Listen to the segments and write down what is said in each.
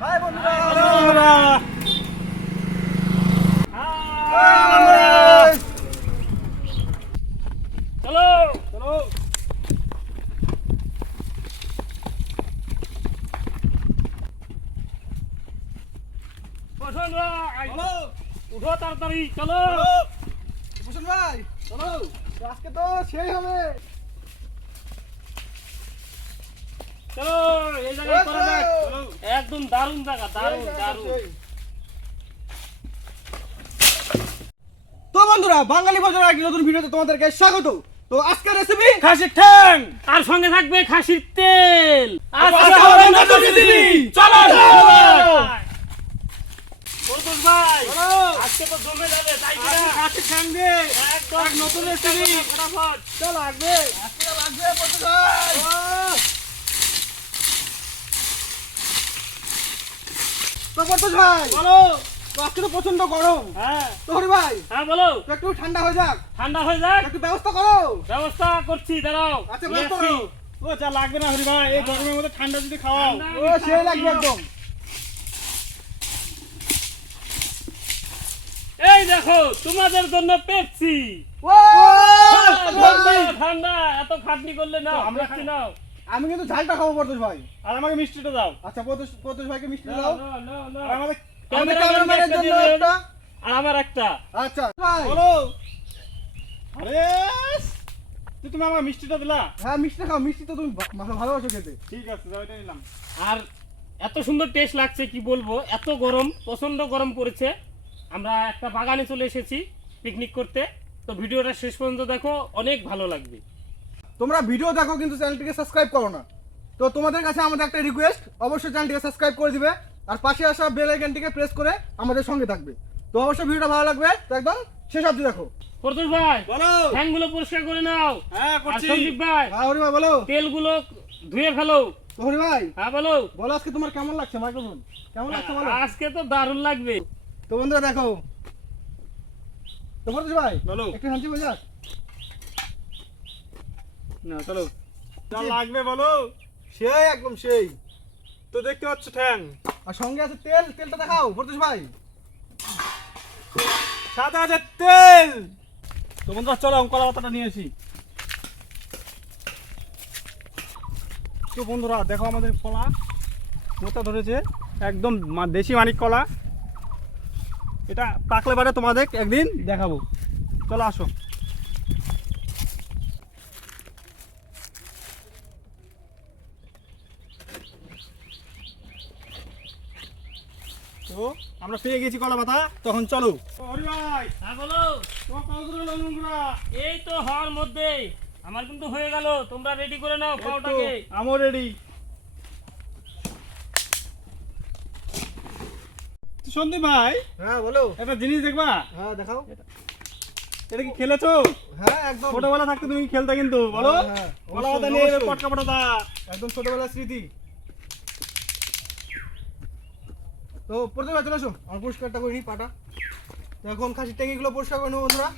High বন্ধুরা। চলো চলো। উঠো তাড়াতাড়ি চলো। ভূষণ ভাই। চলো। আজকে তো সেই হবে। চলো এই জায়গায় করা যাক। চলো। একদম দারুণ জায়গা দারুণ দারুণ। তো বন্ধুরা বাঙালি বাজারের একটি নতুন ভিডিওতে তোমাদেরকে স্বাগত। তো আজকের রেসিপি খাসির ঠ্যাং তার সঙ্গে থাকবে খাসির তেল। আজকে হবে নতুন রেসিপি। চলো, চলো। ভাই। আজকে তো জমে যাবে তাই কি না? খাসির ঠ্যাং দিয়ে একদম নতুন রেসিপি ফটাফট। চল লাগবে। আজকে লাগবে বন্ধু ভাই। তো বন্ধু ভাই বলো। আজকে তো প্রচণ্ড গরম। হ্যাঁ। ভাই হ্যাঁ বলো। একটু ঠান্ডা হয়ে যাক। ঠান্ডা হয়ে যাক। একটু ব্যবস্থা করো। ব্যবস্থা করছি দাঁড়াও। আচ্ছা ব্যবস্থা করো। ও যা লাগবে না হরি ভাই এই গরমের মধ্যে ঠান্ডা যদি খাওয়াও। ও সেই লাগবে একদম। এই দেখো তোমাদের জন্য পেপসি। ঠান্ডা ঠান্ডা এত খাটনি করলে না আমরা নাও। আমি কিন্তু ঝালটা খাব পরতুষ ভাই। আর আমাকে মিষ্টিটা দাও। আচ্ছা পরতুষ পরতুষ ভাইকে মিষ্টি দাও। আর আমাদের ক্যামেরাম্যানের জন্য একটা। আর আমার একটা। আচ্ছা ভাই। বলো। আরে তুই তুমি আমার মিষ্টিটা দিলা? হ্যাঁ মিষ্টি খাও মিষ্টি তো তুমি ভালো ভালোবাসো খেতে। ঠিক আছে যাও এটা নিলাম। আর এত সুন্দর টেস্ট লাগছে কি বলব? এত গরম প্রচণ্ড গরম পড়েছে। আমরা একটা বাগানে চলে এসেছি পিকনিক করতে। তো ভিডিওটা শেষ পর্যন্ত দেখো অনেক ভালো লাগবে। তোমরা ভিডিও দেখো কিন্তু চ্যানেলটিকে সাবস্ক্রাইব করো না। তো তোমাদের কাছে আমাদের একটা রিকোয়েস্ট অবশ্যই চ্যানেলটিকে সাবস্ক্রাইব করে দিবে। আর পাশে আসা বেল আইকনটিকে প্রেস করে আমাদের সঙ্গে থাকবে। তো অবশ্যই ভিডিওটা ভালো লাগবে। তো একদম শেষ অবধি দেখো। প্রতুষ ভাই বলো। ফ্যানগুলো পরিষ্কার করে নাও। হ্যাঁ করছি। সন্দীপ ভাই হ্যাঁ হরি ভাই বলো। তেলগুলো ধুয়ে ফেলো। হরি ভাই হ্যাঁ বলো। বলো আজকে তোমার কেমন লাগছে মাইক্রোফোন কেমন লাগছে বলো? আজকে তো দারুণ লাগবে। তো বন্ধুরা দেখো। তো পরতুষ ভাই বলো। একটু শান্তি বোঝা না চলো। যা লাগবে বলো। সেই একদম সেই। তো দেখতে পাচ্ছ ঠ্যাং। আর সঙ্গে আছে তেল তেলটা দেখাও পরতুষ ভাই। সাদা আছে তেল। তো বন্ধুরা চলো আমি কলা পাতাটা নিয়ে আসি। তো বন্ধুরা দেখো আমাদের কলা। মোটা ধরেছে একদম দেশি মানিক কলা। এটা পাকলে বারে তোমাদের একদিন দেখাবো। চলো আসো। তো আমরা পেয়ে গেছি কলা পাতা তখন চলো। ভাই। হ্যাঁ বলো। এই তো হওয়ার মধ্যে। আমার কিন্তু হয়ে গেল। তোমরা রেডি করে নাও পাউটাকে আমও রেডি সন্দীপ ভাই হ্যাঁ বলো। একটা জিনিস দেখবা? হ্যাঁ দেখাও। এটা কি খেলেছো? হ্যাঁ একদম। ছোটবেলা থাকতে তুমি খেলতে কিন্তু? বলো। হ্যাঁ, হ্যাঁ, কলা পাতা নিয়ে। পটকা পটাতা। একদম ছোটবেলার স্মৃতি। তো প্রথমে চলে আসো আমার পরিষ্কারটা করে নিই পাটা। তো এখন খাসির ট্যাঙ্কিগুলো পরিষ্কার করে নেব বন্ধুরা।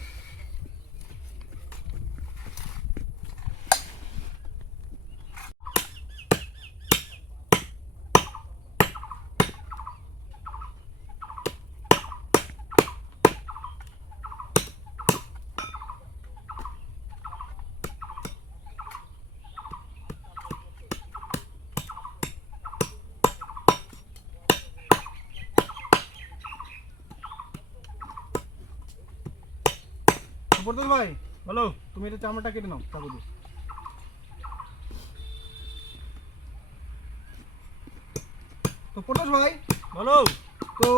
তো ভাই বলো তুমি এটা চামড়াটা কেটে নাও চাকু তো পটস ভাই বলো তো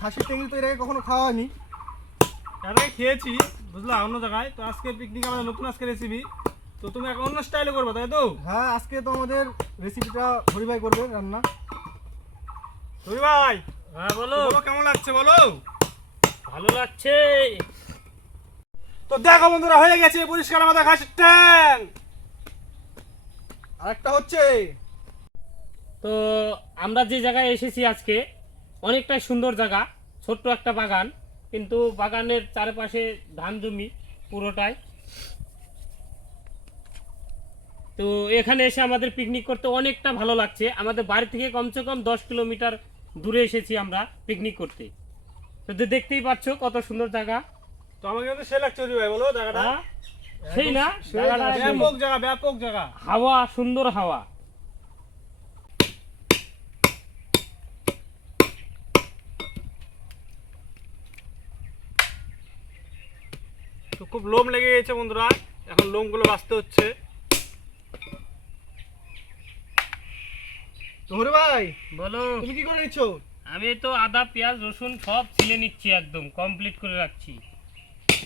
খাসির ট্যাঙ্কি তো এর আগে কখনো খাওয়া হয়নি। এর আগে খেয়েছি বুঝলা অন্য জায়গায়। তো আজকে পিকনিক আমাদের নতুন আজকে রেসিপি তো তুমি এখন অন্য স্টাইলে করবে তাই তো? হ্যাঁ আজকে তো আমাদের রেসিপিটা হরি ভাই করবে রান্না। হরি ভাই হ্যাঁ বলো। বলো কেমন লাগছে বলো? ভালো লাগছে। তো দেখো বন্ধুরা, হয়ে গেছে, পরিষ্কার আমাদের খাসির ট্যাং। আরেকটা হচ্ছে। তো আমরা যে জায়গায় এসেছি আজকে, অনেকটাই সুন্দর জায়গা, ছোট্ট একটা বাগান, কিন্তু বাগানের চারপাশে ধান জমি পুরোটাই। তো এখানে এসে আমাদের পিকনিক করতে অনেকটা ভালো লাগছে। আমাদের বাড়ি থেকে কমসে কম দশ কিলোমিটার দূরে এসেছি আমরা পিকনিক করতে। তো দেখতেই পাচ্ছ কত সুন্দর জায়গা। তো আমাকে কিন্তু সে লাগছে ভাই বলো জায়গাটা? সেই না? ব্যাপক জায়গা ব্যাপক জায়গা। হাওয়া সুন্দর হাওয়া। তো খুব লোম লেগে গেছে বন্ধুরা এখন লোমগুলো বাঁচতে হচ্ছে। তো ভাই বলো। তুমি কি করে নিচ্ছ? আমি তো আদা পেঁয়াজ রসুন সব ছিলে নিচ্ছি একদম কমপ্লিট করে রাখছি।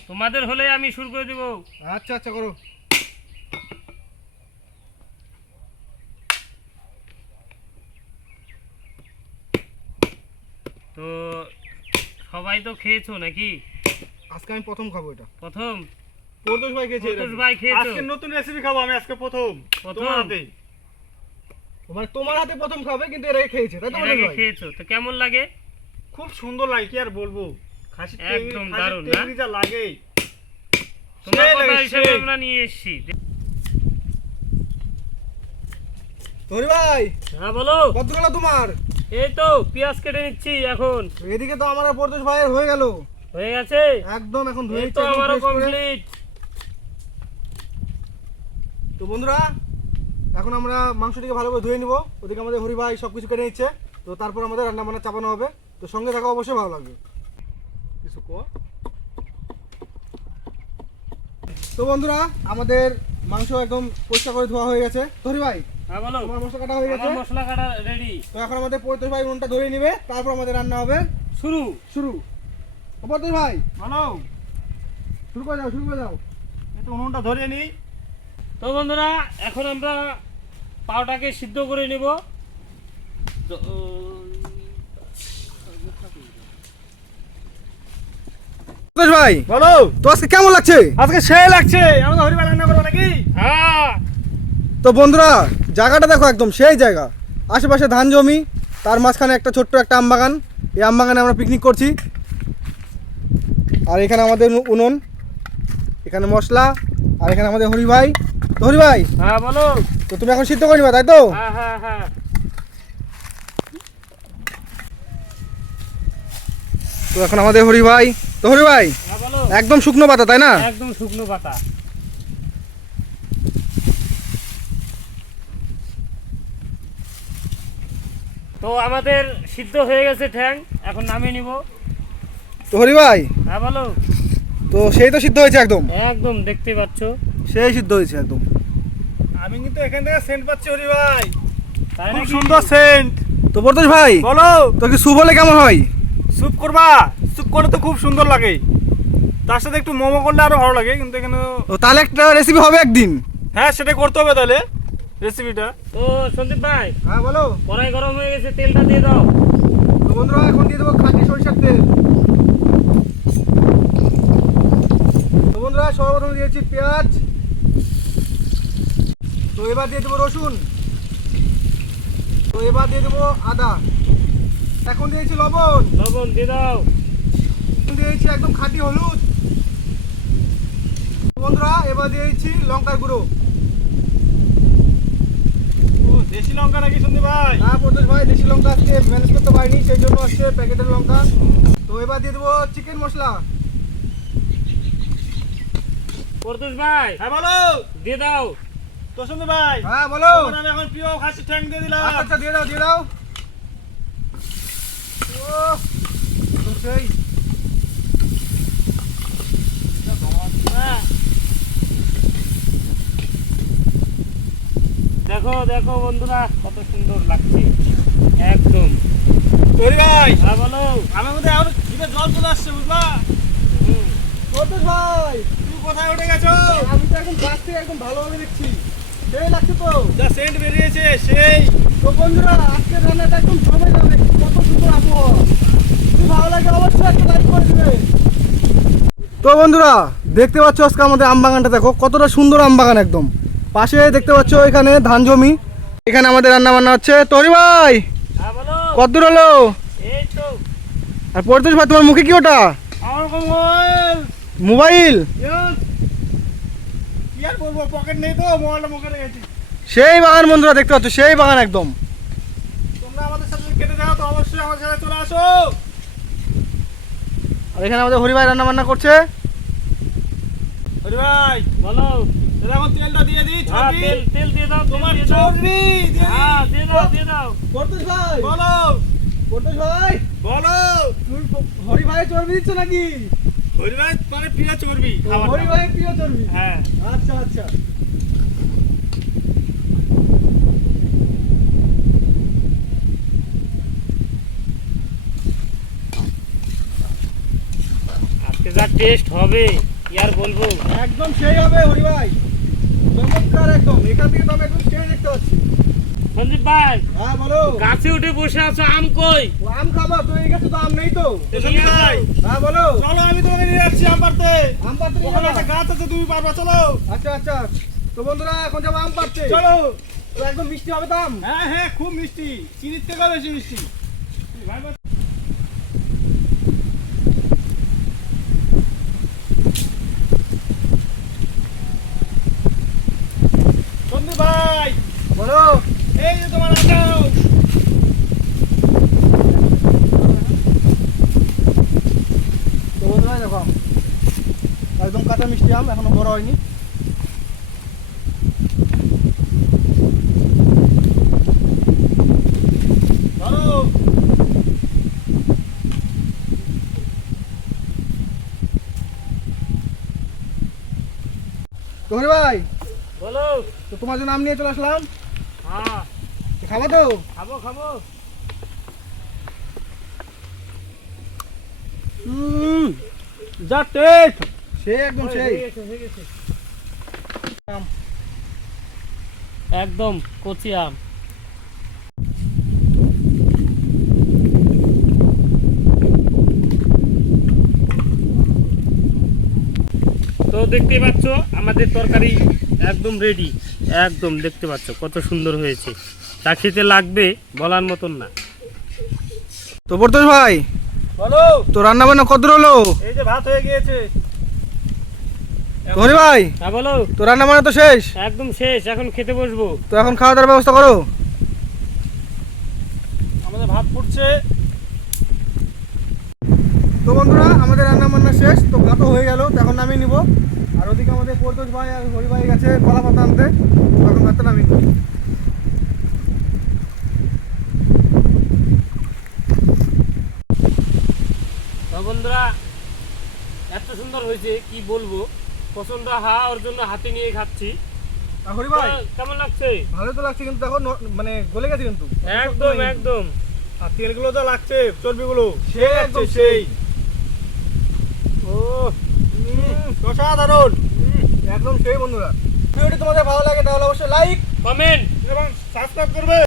তোমাদের হলে আমি শুরু করে দেবো। আচ্ছা আচ্ছা করো। তো সবাই তো খেয়েছো নাকি? আজকে আমি প্রথম খাব এটা। প্রথম? পরদোষ ভাই খেয়েছে। প্রত্যুষ ভাই খেয়েছো? আজকে নতুন রেসিপি খাব আমি আজকে প্রথম। প্রথম? হাতে। মানে তোমার হাতে প্রথম খাবে কিন্তু এর আগে খেয়েছে তাই তো পরদোষ খেয়েছো তো কেমন লাগে? খুব সুন্দর লাগে কি আর বলব? একদম দারুণ, না? লাগে তোমার কথা হিসেবে আমরা নিয়ে এসেছি। তো ভাই। হ্যাঁ বলো। কত তোমার? এই তো পেঁয়াজ কেটে নিচ্ছি এখন। এদিকে তো আমার আর ভাইয়ের হয়ে গেল। হয়ে গেছে? একদম এখন ধুয়ে নিচ্ছে তো আমারও কমপ্লিট তো বন্ধুরা এখন আমরা মাংসটিকে ভালো করে ধুয়ে নিব। ওদিকে আমাদের হরি ভাই সব কিছু কেটে নিচ্ছে। তো তারপর আমাদের রান্না বান্না চাপানো হবে। তো সঙ্গে থাকা অবশ্যই ভালো লাগবে। তো বন্ধুরা আমাদের মাংস একদম পরিষ্কার করে ধোয়া হয়ে গেছে। ধরি ভাই হ্যাঁ বলো। মশলা কাটা হয়ে গেছে? মশলা কাটা রেডি তো এখন আমাদের পঁয়ত্রিশ ভাই উনুনটা ধরে নিবে তারপর আমাদের রান্না হবে। শুরু। শুরু। তো পঁয়ত্রিশ ভাই বলো। শুরু করে যাও শুরু করে যাও একটু উনুনটা ধরিয়ে নি তো বন্ধুরা এখন আমরা পাওটাকে সিদ্ধ করে নেব তো, পঁয়ত্রিশ ভাই। বলো। তো আজকে কেমন লাগছে? আজকে সে লাগছে। আমাদের হরি ভাই রান্না করব নাকি? হ্যাঁ। তো বন্ধুরা জায়গাটা দেখো একদম সেই জায়গা। আশেপাশে ধান জমি তার মাঝখানে একটা ছোট্ট একটা আম বাগান। এই আম বাগানে আমরা পিকনিক করছি। আর এখানে আমাদের উনু- উনুন এখানে মশলা আর এখানে আমাদের হরি ভাই তো হরি ভাই হ্যাঁ বলো। তো তুমি এখন সিদ্ধ করে নিবা তাই তো? হ্যাঁ হ্যাঁ হ্যাঁ। তো এখন আমাদের হরি ভাই। তো হরি ভাই হ্যাঁ একদম শুকনো পাতা তাই না? একদম শুকনো পাতা। তো আমাদের সিদ্ধ হয়ে গেছে ঠ্যাং এখন নামিয়ে নিব। তো হরি ভাই হ্যাঁ বলো। তো সেই তো সিদ্ধ হয়েছে একদম? একদম দেখতে পাচ্ছ। সেই সিদ্ধ হয়েছে একদম। আমি কিন্তু এখান থেকে সেন্ট পাচ্ছি হরি ভাই। তাই খুব সুন্দর সেন্ট তো পরতোষ ভাই বলো। তো কি স্যুপ হলে কেমন হয়? স্যুপ করবা? স্যুপ করলে তো খুব সুন্দর লাগে। তার সাথে একটু মোমো করলে আরও ভালো লাগে কিন্তু এখানে তো তাহলে একটা রেসিপি হবে একদিন। হ্যাঁ সেটা করতে হবে তাহলে রেসিপিটা তো সন্দীপ ভাই হ্যাঁ বলো। কড়াই গরম হয়ে গেছে তেলটা দিয়ে দাও। তো বন্ধুরা এখন দিয়ে দেবো খাঁটি সরিষার তেল। তো বন্ধুরা সর্বপ্রথম দিয়েছি পেঁয়াজ। তো এবার দিয়ে দেবো রসুন। তো এবার দিয়ে দেবো আদা। এখন দিয়েছি লবণ। লবণ দিয়ে দাও। দিয়েছি একদম খাঁটি হলুদ। বন্ধুরা এবার দিয়েছি লঙ্কার গুঁড়ো। দেশি লঙ্কা নাকি শুনতে ভাই? না প্রদেশ ভাই দেশি লঙ্কা আজকে ম্যানেজ করতে পারিনি সেই জন্য আসছে প্যাকেটের লঙ্কা। তো এবার দিয়ে দেবো চিকেন মশলা। পরতুষ ভাই। হ্যাঁ বলো। দিয়ে দাও। তো শুনতে ভাই হ্যাঁ বলো। আমি এখন প্রিয় খাসি ঠ্যাং দিয়ে দিলাম। আচ্ছা আচ্ছা দিয়ে দাও দিয়ে দাও। সেই। দেখো দেখো বন্ধুরা কত সুন্দর লাগছে। একদম। হরি ভাই। হ্যাঁ বলো। আমার মধ্যে এখন জিভে জল চলে আসছে বুঝলা? হুম। প্রদেশ ভাই তুমি কোথায় উঠে গেছো? আমি তো একদম গাছ থেকে একদম ভালোভাবে দেখছি। সেই লাগছে তো। যা সেন্ট বেরিয়েছে সেই। তো বন্ধুরা আজকের রান্নাটা একদম জমে যাবে কত সুন্দর আবহাওয়া যদি ভালো লাগে অবশ্যই একটা লাইক করে দিবে তো বন্ধুরা দেখতে পাচ্ছ আজকে আমাদের আম বাগানটা দেখো কতটা সুন্দর আম বাগান একদম। পাশে দেখতে পাচ্ছ এখানে ধান জমি। এখানে আমাদের রান্না বান্না হচ্ছে। তরি ভাই হ্যাঁ বলো। কত দূর হলো? আর পরিতোষ ভাই তোমার মুখে কি ওটা? মোবাইল। সেই বাগান বন্ধুরা দেখতে পাচ্ছ সেই বাগান একদম। তোমরা আমাদের সাথে খেতে যাও তো অবশ্যই আমাদের সাথে চলে আসো। আর এখানে আমাদের হরিভাই রান্না বান্না করছে। হরি ভাই বলো এখন তেলটা দিয়ে দিই হ্যাঁ তেল তেল দিয়ে দাও তোমার তোমার দিয়ে দাও। চর্বি দিয়ে হ্যাঁ দিয়ে দাও দিয়ে দাও। পর্তুষ ভাই। বলো। পর্তুষ ভাই। বলো। তুমি হরি ভাই চর্বি দিচ্ছ নাকি? হরি ভাই মানে প্রিয় চর্বি খাবারটা। হরি ভাই প্রিয় চর্বি। হ্যাঁ। আচ্ছা আচ্ছা আজকে যা টেস্ট হবে কি আর বলব? একদম সেই হবে হরি ভাই। চমৎকার একদম। এখান থেকে তো আমি একদম খেয়ে দেখতে পাচ্ছি। সন্দীপ ভাই হ্যাঁ বলো। গাছে উঠে বসে আছো আম কই? ও আম খাব তো এই গাছে তো আম নেই তো। এসো ভাই হ্যাঁ বলো। চলো আমি তোমাকে নিয়ে যাচ্ছি আম পাড়তে। আম পাড়তে ওখানে একটা গাছ আছে তুমি পারবা চলো। আচ্ছা আচ্ছা। তো বন্ধুরা এখন যাব আম পাড়তে। চলো। একদম মিষ্টি হবে তো আম? হ্যাঁ হ্যাঁ খুব মিষ্টি। চিনির থেকেও বেশি মিষ্টি। ভাই ভাই। বলো। এই যে তোমার তো দেখো একদম কাঁচা মিষ্টি আম এখনও বড় হয়নি। ধরো। তো ভাই বলো। তো তোমার জন্য আম নিয়ে চলে আসলাম। হ্যাঁ। খাব তো? খাব খাব। যা টেস্ট সে একদম সেই। একদম কচি আম। তো দেখতে পাচ্ছ আমাদের তরকারি একদম রেডি একদম দেখতে পাচ্ছ কত সুন্দর হয়েছে। তা খেতে লাগবে বলার মতন না। তো পর্তুষ ভাই বলো। তো রান্না বান্না কত হলো? এই যে ভাত হয়ে গিয়েছে। তো ভাই হ্যাঁ বলো। তো রান্না বান্না তো শেষ? একদম শেষ এখন খেতে বসবো। তো এখন খাওয়া দাওয়ার ব্যবস্থা করো। আমাদের ভাত ফুটছে। তো বন্ধুরা আমাদের রান্না বান্না শেষ তো ভাতও হয়ে গেল তো এখন নামিয়ে নিব। আর ওদিকে আমাদের পর্তুষ ভাই আর হরি ভাই গেছে কলা পাতা আনতে তো এখন ভাতটা নামিয়ে নিব। বন্ধুরা এত সুন্দর হয়েছে কি বলব? পছন্দ হওয়া ওর জন্য হাতে নিয়ে খাচ্ছি। হরি ভাই কেমন লাগছে? ভালো তো লাগছে কিন্তু দেখো মানে গলে গেছে কিন্তু। একদম একদম। আর তেলগুলো তো লাগছে চর্বিগুলো। সেই লাগছে একদম সেই। অসাধারণ একদম সেই বন্ধুরা। ভিডিওটি তোমাদের ভালো লাগে তাহলে অবশ্যই লাইক কমেন্ট এবং সাবস্ক্রাইব করবে।